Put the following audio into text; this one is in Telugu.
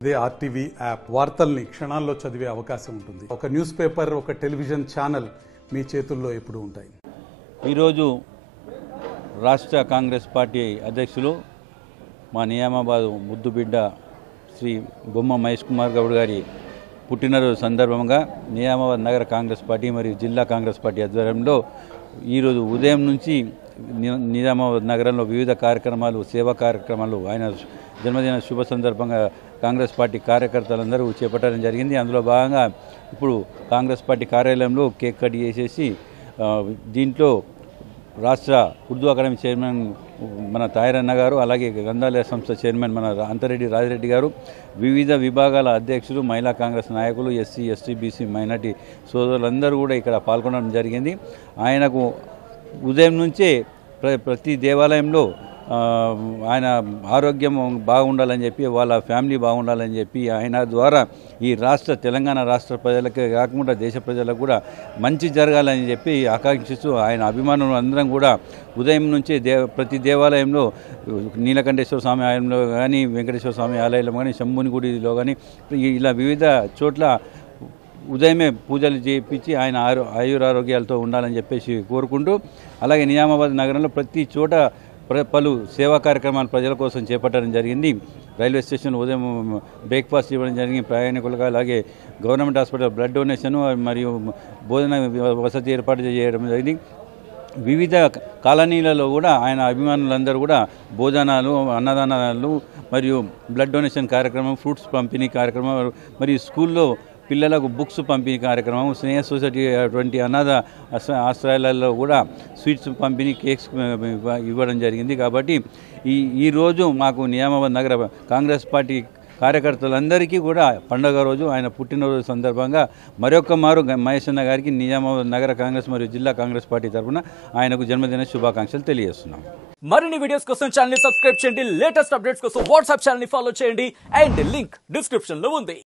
ఇదే ఆర్టీవీ యాప్ వార్తల్ని క్షణాల్లో చదివే అవకాశం ఉంటుంది. ఒక న్యూస్ పేపర్, ఒక టెలివిజన్ ఛానల్ మీ చేతుల్లో ఎప్పుడూ ఉంటాయి. ఈరోజు రాష్ట్ర కాంగ్రెస్ పార్టీ అధ్యక్షులు మా నియామాబాద్ ముద్దుబిడ్డ శ్రీ బొమ్మ మహేష్ కుమార్ గౌడ్ గారి పుట్టినరోజు సందర్భంగా నియామాబాద్ నగర కాంగ్రెస్ పార్టీ మరియు జిల్లా కాంగ్రెస్ పార్టీ ఆధ్వర్యంలో ఈరోజు ఉదయం నుంచి నిజామాబాద్ నగరంలో వివిధ కార్యక్రమాలు, సేవా కార్యక్రమాలు ఆయన జన్మదిన శుభ సందర్భంగా కాంగ్రెస్ పార్టీ కార్యకర్తలందరూ చేపట్టడం జరిగింది. అందులో భాగంగా ఇప్పుడు కాంగ్రెస్ పార్టీ కార్యాలయంలో కేక్ కట్ చేసేసి దీంట్లో రాష్ట్ర ఉర్దూ అకాడమీ చైర్మన్ మన తాయరన్న గారు, అలాగే గ్రంథాలయ సంస్థ చైర్మన్ మన అంతరెడ్డి రాజిరెడ్డి గారు, వివిధ విభాగాల అధ్యక్షులు, మహిళా కాంగ్రెస్ నాయకులు, ఎస్సీ, ఎస్టీ, బీసీ, మైనార్టీ సోదరులందరూ కూడా ఇక్కడ పాల్గొనడం జరిగింది. ఆయనకు ఉదయం నుంచే ప్రతి దేవాలయంలో ఆయన ఆరోగ్యం బాగుండాలని చెప్పి, వాళ్ళ ఫ్యామిలీ బాగుండాలని చెప్పి, ఆయన ద్వారా ఈ తెలంగాణ రాష్ట్ర ప్రజలకే కాకుండా దేశ ప్రజలకు కూడా మంచి జరగాలని చెప్పి ఆకాంక్షిస్తూ ఆయన అభిమానులు అందరం కూడా ఉదయం నుంచి ప్రతి దేవాలయంలో నీలకంఠేశ్వర స్వామి ఆలయంలో కానీ, వెంకటేశ్వర స్వామి ఆలయంలో కానీ, శంభుని గుడిలో కానీ ఇలా వివిధ చోట్ల ఉదయమే పూజలు చేయించి ఆయన ఆయురారోగ్యాలతో ఉండాలని చెప్పేసి కోరుకుంటూ, అలాగే నిజామాబాద్ నగరంలో ప్రతి చోట పలు సేవా కార్యక్రమాలు ప్రజల కోసం చేపట్టడం జరిగింది. రైల్వే స్టేషన్ ఉదయం బ్రేక్ఫాస్ట్ ఇవ్వడం జరిగింది ప్రయాణికులుగా, అలాగే గవర్నమెంట్ హాస్పిటల్ బ్లడ్ డొనేషన్ మరియు భోజన వసతి ఏర్పాటు చేయడం జరిగింది. వివిధ కాలనీలలో కూడా ఆయన అభిమానులందరూ కూడా భోజనాలు, అన్నదానాలు మరియు బ్లడ్ డొనేషన్ కార్యక్రమం, ఫ్రూట్స్ పంపిణీ కార్యక్రమం మరియు స్కూల్లో పిల్లలకు బుక్స్ పంపిణీ కార్యక్రమం, స్నేహ సొసైటీ అటువంటి అనాథ ఆశ్రయాలలో కూడా స్వీట్స్ పంపిణీ, కేక్స్ ఇవ్వడం జరిగింది. కాబట్టి ఈరోజు మాకు నిజామాబాద్ నగర కాంగ్రెస్ పార్టీ కార్యకర్తలందరికీ కూడా పండుగ రోజు, ఆయన పుట్టినరోజు సందర్భంగా మరొక మారు మహేష్ అన్న గారికి నిజామాబాద్ నగర కాంగ్రెస్ మరియు జిల్లా కాంగ్రెస్ పార్టీ తరఫున ఆయనకు జన్మదిన శుభాకాంక్షలు తెలియజేస్తున్నాం. మరిన్ని వీడియోస్ కోసం ఛానల్ ని సబ్స్క్రైబ్ చేయండి, లేటెస్ట్ అప్డేట్స్ కోసం వాట్సాప్ ఛానల్ ని ఫాలో చేయండి అండ్ లింక్ డిస్క్రిప్షన్ లో ఉంది.